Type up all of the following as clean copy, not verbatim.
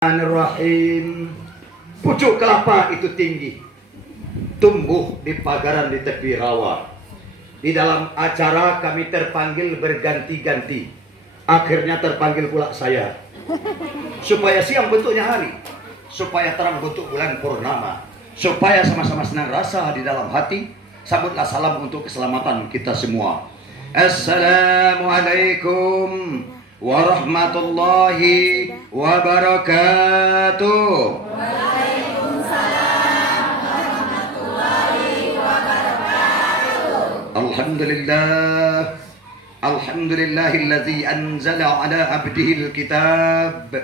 Bismillahirrahmanirrahim. Pucuk kelapa itu tinggi, tumbuh di pagaran di tepi rawa. Di dalam acara kami terpanggil berganti-ganti. Akhirnya terpanggil pula saya. Supaya siang bentuknya hari, supaya terang bentuk bulan purnama, supaya sama-sama senang rasa di dalam hati. Sambutlah salam untuk keselamatan kita semua. Assalamualaikum warahmatullahi wabarakatuh. Waalaikumsalam warahmatullahi wabarakatuh. Alhamdulillah, alhamdulillahilladzi anzala ala abdihil kitab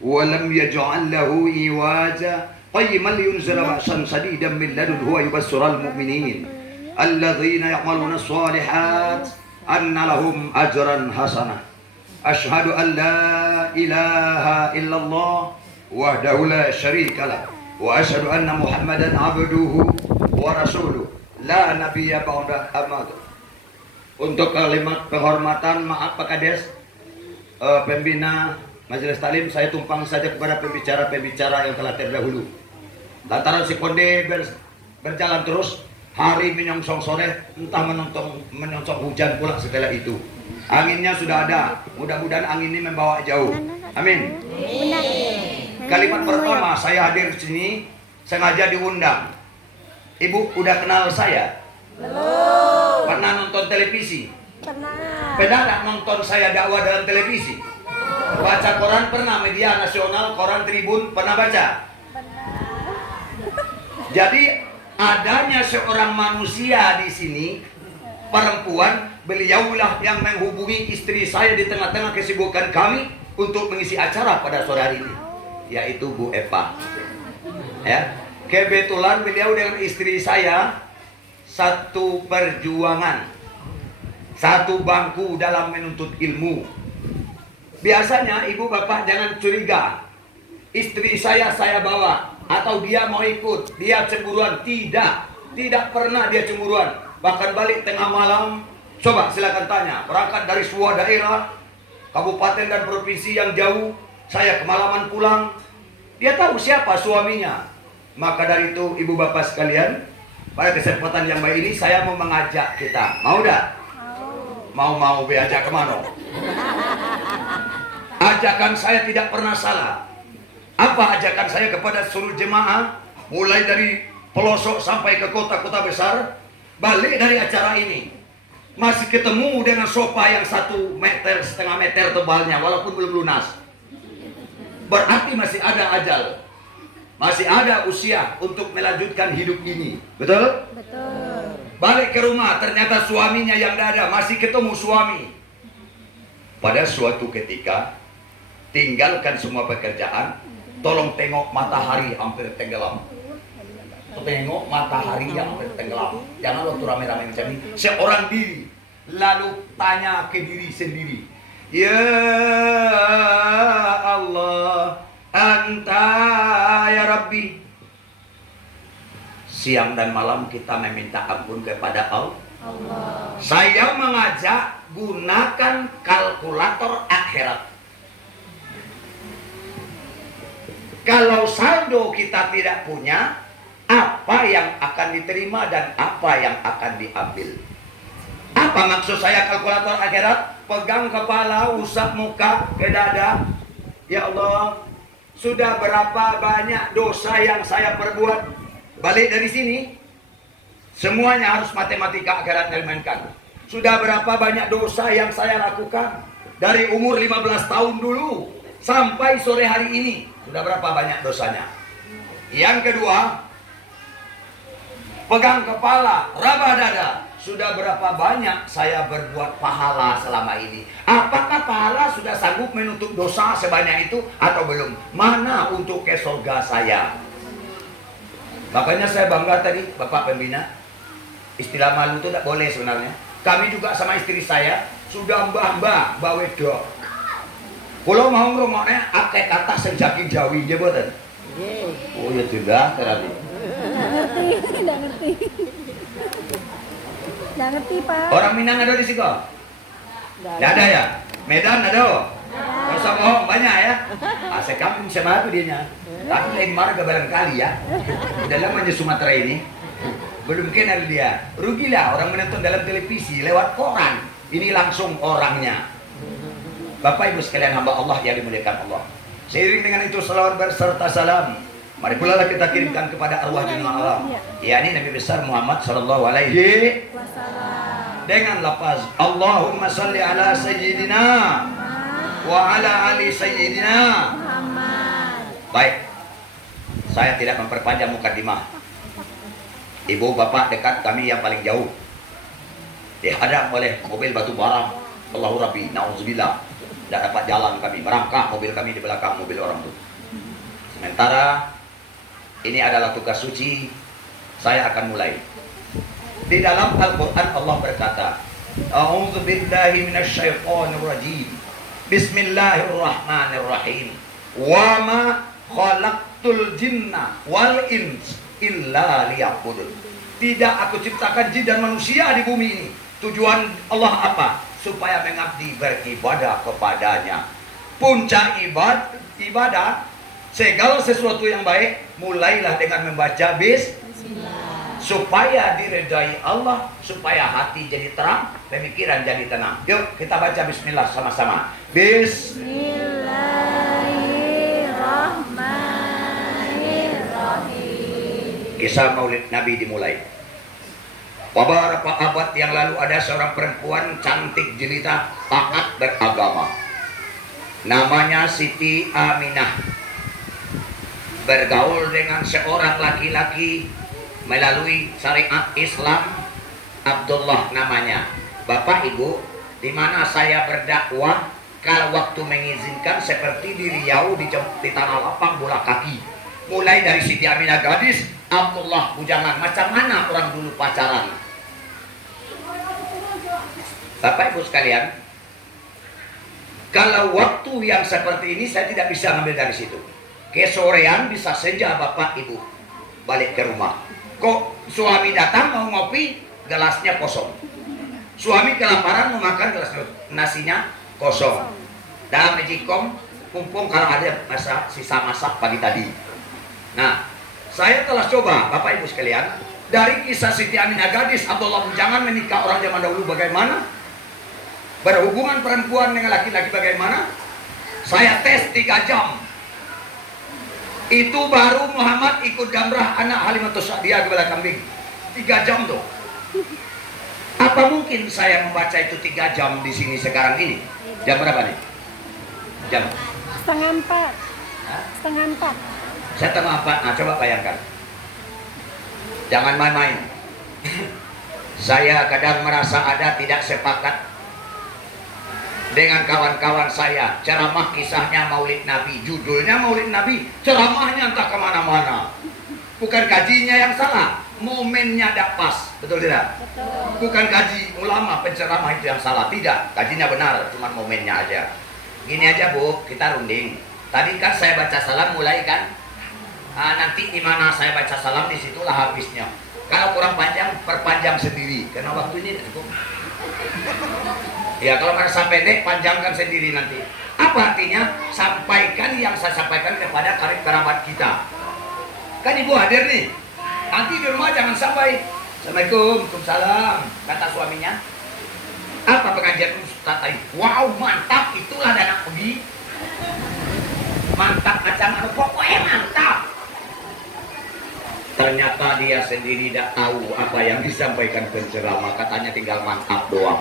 wa lam yaj'al lahu iwaja qayyiman liyunzila ba'san sadidan min ladunhu wa yubassiral mu'minin alladzina ya'maluna shalihat anna lahum ajran hasanah. Ashhadu an la ilaha illallah wahdahu la syarika lah wa ashhadu anna Muhammadan abduhu wa rasuluh la nabiyya ba'da amadu. Untuk kalimat penghormatan, maaf Pak Kades, pembina Majelis Taklim, saya tumpang saja kepada pembicara-pembicara yang telah terdahulu. Lantaran si Konde berjalan terus, hari menyongsong sore, entah menyongsong hujan pula setelah itu. Anginnya sudah ada, mudah-mudahan angin ini membawa jauh. Amin. Kalimat pertama, saya hadir di sini sengaja diundang. Ibu udah kenal saya? Belum. Pernah nonton televisi? Pernah. Pernah nggak nonton saya dakwah dalam televisi? Baca koran pernah, media nasional, koran Tribun pernah baca? Jadi adanya seorang manusia di sini, perempuan, beliaulah yang menghubungi istri saya di tengah-tengah kesibukan kami untuk mengisi acara pada sore hari ini, yaitu Bu Eva. Ya, kebetulan beliau dengan istri saya satu perjuangan, satu bangku dalam menuntut ilmu. Biasanya ibu bapak jangan curiga, istri saya bawa atau dia mau ikut, dia cemburuan. Tidak pernah dia cemburuan. Bahkan balik tengah malam, coba silakan tanya, berangkat dari sebuah daerah, kabupaten dan provinsi yang jauh, saya kemalaman pulang, dia tahu siapa suaminya. Maka dari itu ibu bapak sekalian, pada kesempatan yang baik ini saya mau mengajak kita, mau dah? Mau diajak kemana? Ajakan saya tidak pernah salah. Apa ajakan saya kepada seluruh jemaah, mulai dari pelosok sampai ke kota-kota besar? Balik dari acara ini masih ketemu dengan sofa yang 1,5 meter tebalnya, walaupun belum lunas. Berarti masih ada ajal, masih ada usia untuk melanjutkan hidup ini. Betul? Betul. Balik ke rumah, ternyata suaminya yang tidak ada, masih ketemu suami. Pada suatu ketika, tinggalkan semua pekerjaan, tolong tengok matahari hampir tenggelam. Tengok matahari yang hampir tenggelam. Jangan waktu rame-rame macam ini, seorang diri. Lalu tanya ke diri sendiri, ya Allah, Anta ya Rabbi. Siang dan malam kita meminta ampun kepada Allah. Saya mengajak gunakan kalkulator akhirat. Kalau saldo kita tidak punya, apa yang akan diterima dan apa yang akan diambil? Apa maksud saya kalkulator akhirat? Pegang kepala, usap muka ke dada. Ya Allah, sudah berapa banyak dosa yang saya perbuat? Balik dari sini, semuanya harus matematika akhirat dimainkan. Sudah berapa banyak dosa yang saya lakukan? Dari umur 15 tahun dulu sampai sore hari ini, sudah berapa banyak dosanya? Yang kedua, pegang kepala, raba dada. Sudah berapa banyak saya berbuat pahala selama ini? Apakah pahala sudah sanggup menutup dosa sebanyak itu atau belum? Mana untuk ke surga saya? Makanya saya bangga tadi, Bapak Pembina. Istilah malu itu tidak boleh sebenarnya. Kami juga sama istri saya sudah mbah-mbah bawedok. Kalau mau ngomongnya, akeh kata senjaking Jawi, dia buatan. Oh ya sudah, terapi. Nggak ngerti. Nggak ngerti, Pak. Orang Minang ada di situ? Nggak ada ya? Medan ada? usah bohong banyak ya. Sekampung sama aku dianya. Tapi lain marga barangkali ya. Dalam aja Sumatera ini belum kenal dia. Rugilah orang menonton dalam televisi lewat koran. Ini langsung orangnya. Bapak Ibu sekalian hamba Allah yang dimuliakan Allah. Seiring dengan itu salawat berserta salam, mari pula kita kirimkan kepada arwah dunia alam, yakni Nabi besar Muhammad sallallahu alaihi wasallam. Dengan lafaz Allahumma salli ala sayyidina wa ala ali sayyidina Muhammad. Baik, saya tidak memperpanjang mukadimah. Ibu bapak dekat kami yang paling jauh dihadang oleh mobil batu bara. Allahu Rabbi, na'udzubillah. Tidak dapat jalan kami, merangkak mobil kami di belakang mobil orang itu. Sementara ini adalah tugas suci, saya akan mulai. Di dalam Al-Quran Allah berkata, A'udzu billahi minasyaitonir rajim. Bismillahirrahmanirrahim. Wa ma khalaqtul jinna wal ins illa liya'budun. Tidak aku ciptakan jin dan manusia di bumi ini. Tujuan Allah apa? Supaya mengabdi beribadah kepadanya. Puncak ibadah segala sesuatu yang baik mulailah dengan membaca bismillah, supaya diridai Allah, supaya hati jadi terang, pemikiran jadi tenang. Yuk kita baca bismillah sama-sama. Bismillahirrahmanirrahim. Kisah Maulid Nabi dimulai. Beberapa abad yang lalu ada seorang perempuan cantik jelita, taat beragama. Namanya Siti Aminah. Bergaul dengan seorang laki-laki melalui syariat Islam, Abdullah namanya. Bapak Ibu, di mana saya berdakwah, kalau waktu mengizinkan seperti di Riau, di Tanah Lapang, bola kaki. Mulai dari Siti Aminah gadis, Abdullah bujangan. Macam mana orang dulu pacaran? Bapak Ibu sekalian, kalau waktu yang seperti ini saya tidak bisa ngambil dari situ. Kesorean bisa senja Bapak Ibu balik ke rumah. Kok suami datang mau ngopi, gelasnya kosong. Suami kelaparan mau makan, gelas nasinya kosong. Dalam mejikom, mumpung kalau ada sisa masak pagi tadi. Nah, saya telah coba Bapak Ibu sekalian, dari kisah Siti Aminah gadis, Abdullah bujangan menikah orang zaman dahulu bagaimana? Berhubungan perempuan dengan laki-laki bagaimana? Saya tes 3 jam. Itu baru Muhammad ikut gamrah anak Halimatus Sa'diyah kepada kambing. 3 jam tuh. Apa mungkin saya membaca itu 3 jam di sini sekarang ini? Jam berapa nih? Jam? Setengah 4. Setengah 4. Setengah 4. Nah, coba bayangkan. Jangan main-main. Saya kadang merasa ada tidak sepakat dengan kawan-kawan saya. Ceramah kisahnya Maulid Nabi, judulnya Maulid Nabi, ceramahnya entah kemana-mana. Bukan kajinya yang salah, momennya tidak pas, betul tidak? Betul. Bukan kaji ulama penceramah itu yang salah, tidak. Kajinya benar, cuma momennya aja. Gini aja Bu, kita runding. Tadi kan saya baca salam mulai kan, nanti di mana saya baca salam disitulah habisnya. Kalau kurang panjang, perpanjang sendiri, karena waktu ini cukup. Ya kalau merasa pendek, panjangkan sendiri nanti. Apa artinya? Sampaikan yang saya sampaikan kepada karib kerabat kita. Kan ibu hadir nih. Nanti di rumah jangan sampai Assalamualaikum, Waalaikumsalam, kata suaminya. Apa pengajian Ustaz tadi? Wow, mantap, itulah dana pergi. Mantap macam pokoknya mantap. Ternyata dia sendiri tidak tahu apa yang disampaikan penceramah, katanya tinggal mantap doang.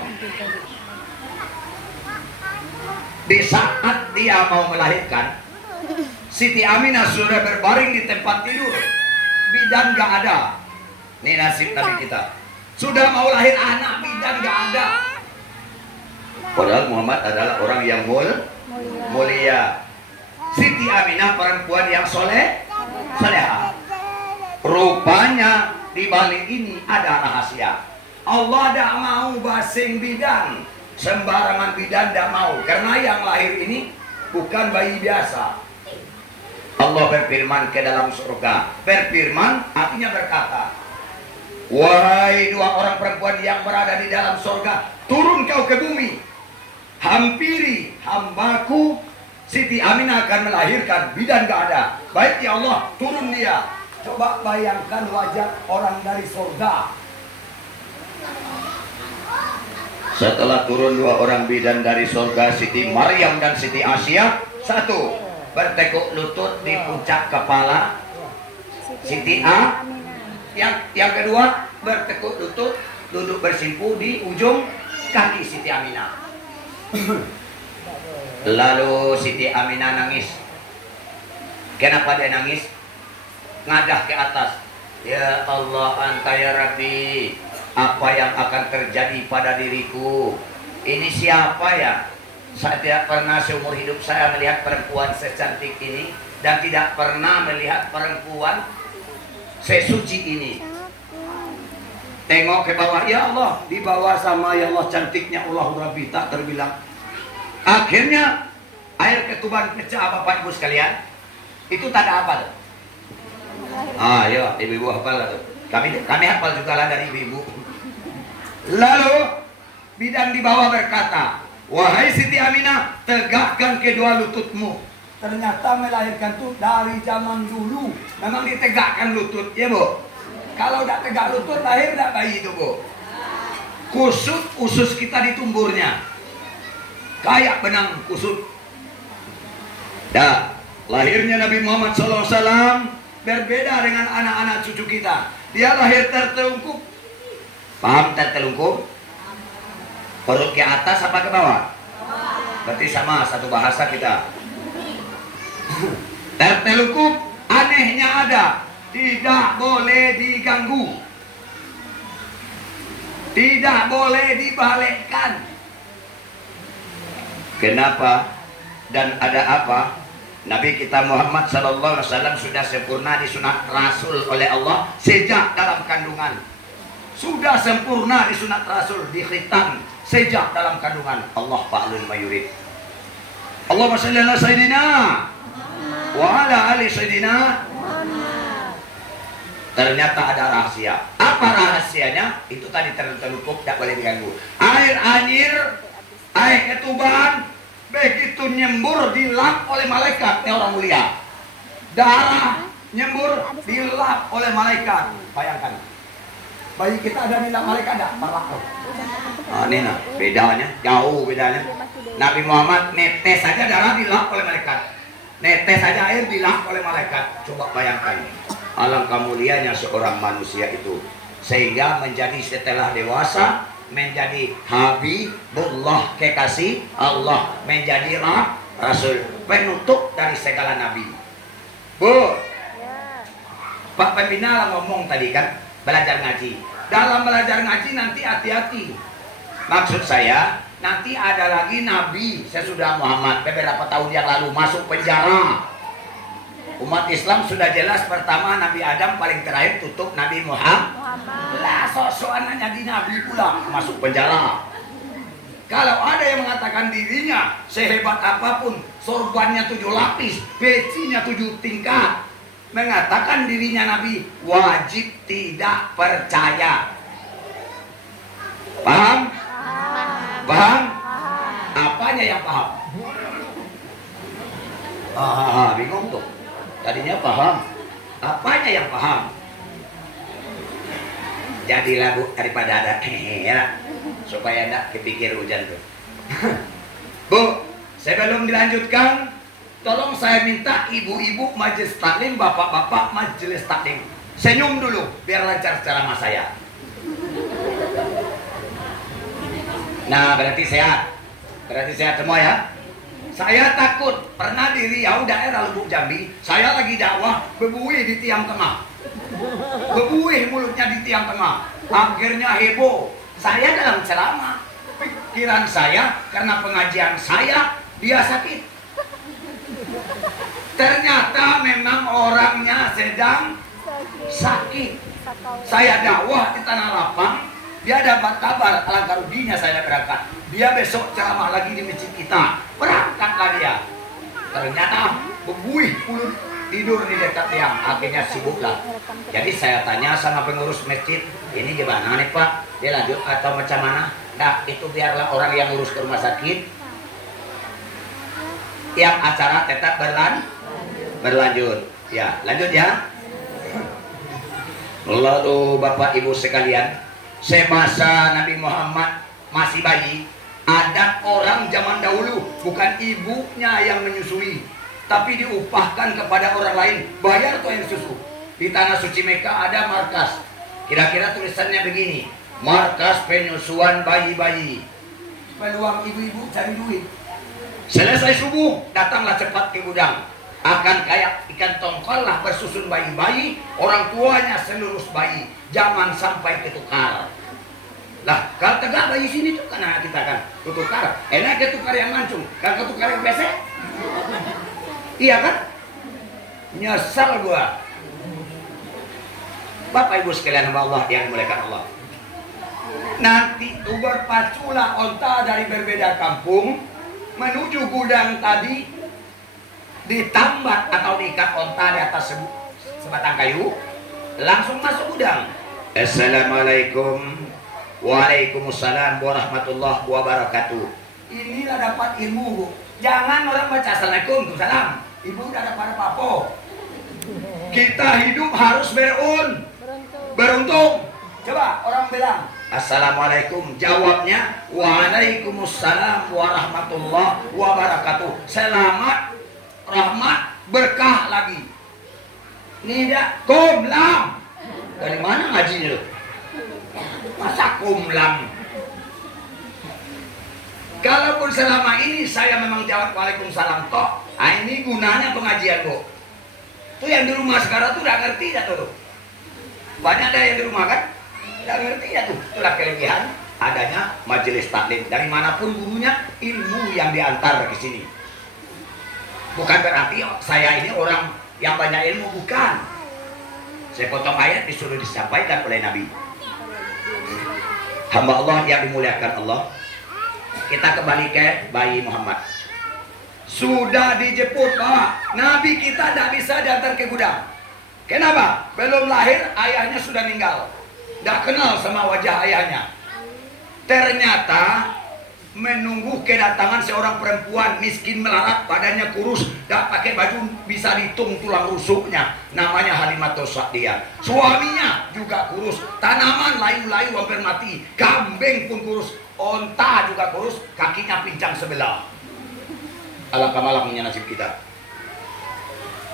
Di saat dia mau melahirkan, Siti Aminah sudah berbaring di tempat tidur, bidan gak ada. Ini nasib Nabi kita. Sudah mau lahir anak, bidan gak ada. Padahal Muhammad adalah orang yang mulia. Siti Aminah perempuan yang soleha. Rupanya di balik ini ada rahasia. Allah tidak mau basing bidan, sembarangan bidan tidak mau, karena yang lahir ini bukan bayi biasa. Allah berfirman ke dalam surga. Berfirman artinya berkata, wahai 2 orang perempuan yang berada di dalam surga, turun kau ke bumi, hampiri hambaku Siti Aminah akan melahirkan, bidan gak ada. Baik ya Allah, turun dia. Coba bayangkan wajah orang dari surga. Setelah turun dua orang bidan dari surga, Siti Maryam dan Siti Asia, satu bertekuk lutut di puncak kepala Siti A. Yang kedua bertekuk lutut, duduk bersimpu di ujung kaki Siti Aminah. Lalu Siti Aminah nangis. Kenapa dia nangis? Ngadah ke atas. Ya Allah, Anta ya Rabbi, apa yang akan terjadi pada diriku? Ini siapa ya? Saya tidak pernah seumur hidup saya melihat perempuan secantik ini, dan tidak pernah melihat perempuan sesuci ini. Tengok ke bawah, ya Allah, di bawah sama ya Allah cantiknya Allah Rabbi tak terbilang. Akhirnya air ketuban pecah, Bapak Ibu sekalian. Itu tanda apa tuh? Ya, ibu-ibu hafal lah tuh. Kami hafal juga lah dari ibu-ibu. Lalu bidan di bawah berkata, wahai Siti Aminah, tegakkan kedua lututmu. Ternyata melahirkan tuh dari zaman dulu memang ditegakkan lutut, ya Bu. Kalau tidak tegak lutut lahir tidak bayi itu Bu. Kusut usus kita di tumburnya, kayak benang kusut. Dah, lahirnya Nabi Muhammad SAW berbeda dengan anak-anak cucu kita. Dia lahir tertelungkup. Paham tertelungkup? Perut ke atas apa ke bawah? Berarti sama satu bahasa kita. Tertelungkup, anehnya ada, tidak boleh diganggu, tidak boleh dibalikkan. Kenapa? Dan ada apa? Nabi kita Muhammad SAW sudah sempurna disunat Rasul oleh Allah sejak dalam kandungan. Sudah sempurna disunat Rasul, dikhitan sejak dalam kandungan. Allah fa'alul mayurid. Allahumma shalli ala sayyidina wa ala ali sayyidina. Ternyata ada rahasia. Apa rahasianya? Itu tadi tertelungkup, tidak boleh diganggu. Air anyir, air ketuban, begitu nyembur dilap oleh malaikat, orang mulia. Darah nyembur dilap oleh malaikat. Bayangkan, bayi kita ada dilap malaikat ada? Parah. Ini nah, bedanya, jauh bedanya. Nabi Muhammad netes saja darah dilap oleh malaikat. Netes saja air dilap oleh malaikat. Coba bayangkan, alangkah mulianya seorang manusia itu, sehingga menjadi setelah dewasa menjadi Habibullah, kekasih Allah, menjadi Rasul, penutup dari segala nabi. Bu, Pak Pembina ngomong tadi kan belajar ngaji. Dalam belajar ngaji nanti hati-hati. Maksud saya, nanti ada lagi nabi sesudah Muhammad beberapa tahun yang lalu masuk penjara. Umat Islam sudah jelas, pertama Nabi Adam, paling terakhir tutup Nabi Muhammad. Lah sok-sokan jadi nabi pula masuk penjara. Kalau ada yang mengatakan dirinya sehebat apapun, sorbannya 7 lapis, becinya 7 tingkat, mengatakan dirinya nabi, wajib tidak percaya. Paham? Paham? Apanya yang paham? Bingung tuh. Tadinya paham. Apanya yang paham? Jadilah Bu, daripada ada ya, supaya enggak kepikir hujan tuh. Bu, sebelum dilanjutkan, tolong saya minta ibu-ibu majelis taklim, bapak-bapak majelis taklim, senyum dulu biar lancar ceramah saya. Nah, berarti sehat. Berarti sehat semua ya. Saya takut, pernah di Riau daerah Lubuk Jambi, saya lagi dakwah, bebuih di tiang tengah. Bebuih mulutnya di tiang tengah. Akhirnya heboh. Saya dalam ceramah, pikiran saya karena pengajian saya, dia sakit. Ternyata memang orangnya sedang sakit. Saya dakwah di Tanah Lapang, dia dapat kabar, alangkah ruginya saya berangkat. Dia besok ceramah lagi di masjid kita, berangkatlah dia. Ternyata bebuih mulut, tidur di dekat tiang, akhirnya sibuklah. Jadi saya tanya sama pengurus masjid, ini gimana nih Pak? Dia lanjut atau macam mana? Nah, itu biarlah orang yang ngurus ke rumah sakit. Yang acara tetap berlanjut. Ya, lanjut ya. Lalu Bapak Ibu sekalian, semasa Nabi Muhammad masih bayi, ada orang zaman dahulu bukan ibunya yang menyusui, tapi diupahkan kepada orang lain, bayar tuh yang susu. Di tanah suci Mekah ada markas. Kira-kira tulisannya begini: markas penyusuan bayi-bayi. Peluang ibu-ibu cari duit. Selesai subuh, datanglah cepat ke gudang. Akan kayak ikan tongkol lah bersusun bayi-bayi, orang tuanya selurus bayi. Jangan sampai ketukar. Lah, kalau tegak bayi sini tuh karena kita kan ketukar. Enak ketukar yang mancung, kalau ketukar yang besek. Iya kan? Nyesal gua. Bapak Ibu sekalian hamba Allah yang dimuliakan Allah. Nanti tuh berpaculah onta dari berbeda kampung menuju gudang tadi, ditambah atau diikat onta di atas sebatang kayu, langsung masuk gudang. Assalamualaikum. Waalaikumsalam warahmatullahi wabarakatuh. Inilah dapat ilmu, Bu. Jangan orang baca assalamualaikum, salam. Ibu udah dapat apa-apa. Kita hidup harus beruntung. Coba orang bilang assalamualaikum, jawabnya waalaikumsalam warahmatullahi wabarakatuh. Selamat, rahmat, berkah lagi. Ini dia kumlam. Dari mana ngajinya lu? Masa kumlam? Kalaupun selama ini saya memang jawab waalaikumsalam toh, ini gunanya pengajian, Bu. Tuh yang di rumah sekarang tuh udah ngerti dah tuh. Banyak ada yang di rumah kan? Udah ngerti ya tuh. Itulah kelebihan adanya majelis taklim. Dari manapun gurunya, ilmu yang diantar ke sini. Bukan berarti saya ini orang yang banyak ilmu, bukan. Saya potong ayat disuruh disampaikan oleh Nabi. Hamba Allah yang dimuliakan Allah. Kita kembali ke bayi Muhammad. Sudah dijemput, Pak. Nabi kita tidak bisa diantar ke gudang. Kenapa? Belum lahir, ayahnya sudah meninggal. Tidak kenal sama wajah ayahnya. Ternyata menunggu kedatangan seorang perempuan miskin melarat, badannya kurus, tidak pakai baju, bisa dihitung tulang rusuknya. Namanya Halimatus Sa'diyah. Suaminya juga kurus, tanaman layu-layu hampir mati, kambing pun kurus, onta juga kurus, kakinya pincang sebelah. Alangkah malangnya nasib kita.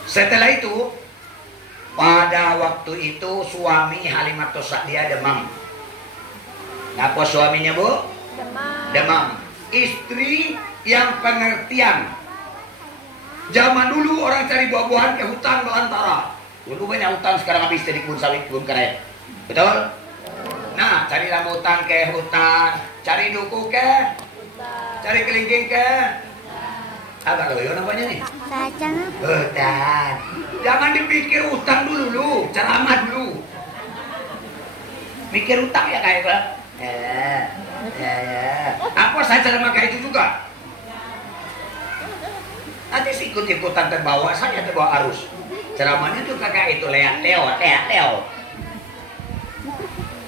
Setelah itu, pada waktu itu suami Halimatus Sa'diyah demam. Apa suaminya, Bu? Demam. Istri yang pengertian. Zaman dulu orang cari buah-buahan ke hutan belantara. Dulu banyak hutan, sekarang habis jadi kebun sawit, kebun karet. Betul? Nah, cari rambutan ke hutan, cari duku ke, cari kelingking ke. Agak loyo namanya nih? Hutan. Jangan dipikir utang dulu lu, ceramah dulu. Mikir utang ya kayak gitu. Apa saya ceramah kayak itu juga? Nanti sih ikut-ikutan terbawa, saya terbawa arus. Ceramahnya tuh kayak itu, Leo.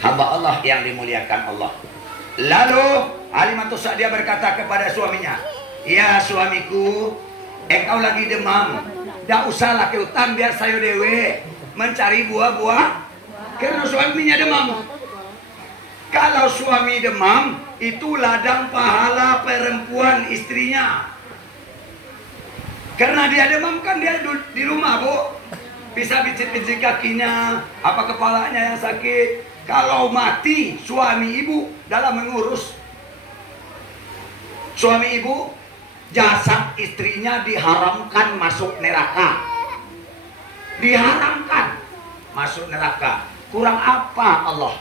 Hamba Allah yang dimuliakan Allah. Lalu Halimatus Sa'diyah berkata kepada suaminya, ya suamiku, engkau lagi demam. Tidak usahlah ke hutan, biar saya dewe mencari buah-buah. Karena suaminya demam. Kalau suami demam, itu ladang pahala perempuan istrinya. Karena dia demam kan dia di rumah, Bu. Bisa pijit-pijit kakinya, apa kepalanya yang sakit. Kalau mati suami ibu dalam mengurus suami ibu, jasad istrinya diharamkan masuk neraka. Diharamkan masuk neraka. Kurang apa Allah?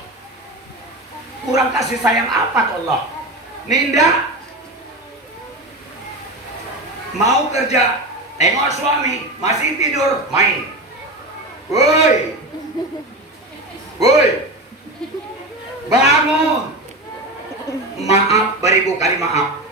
Kurang kasih sayang apa Allah? Ninda mau kerja, tengok suami masih tidur, main. Woi, bangun. Maaf beribu kali maaf.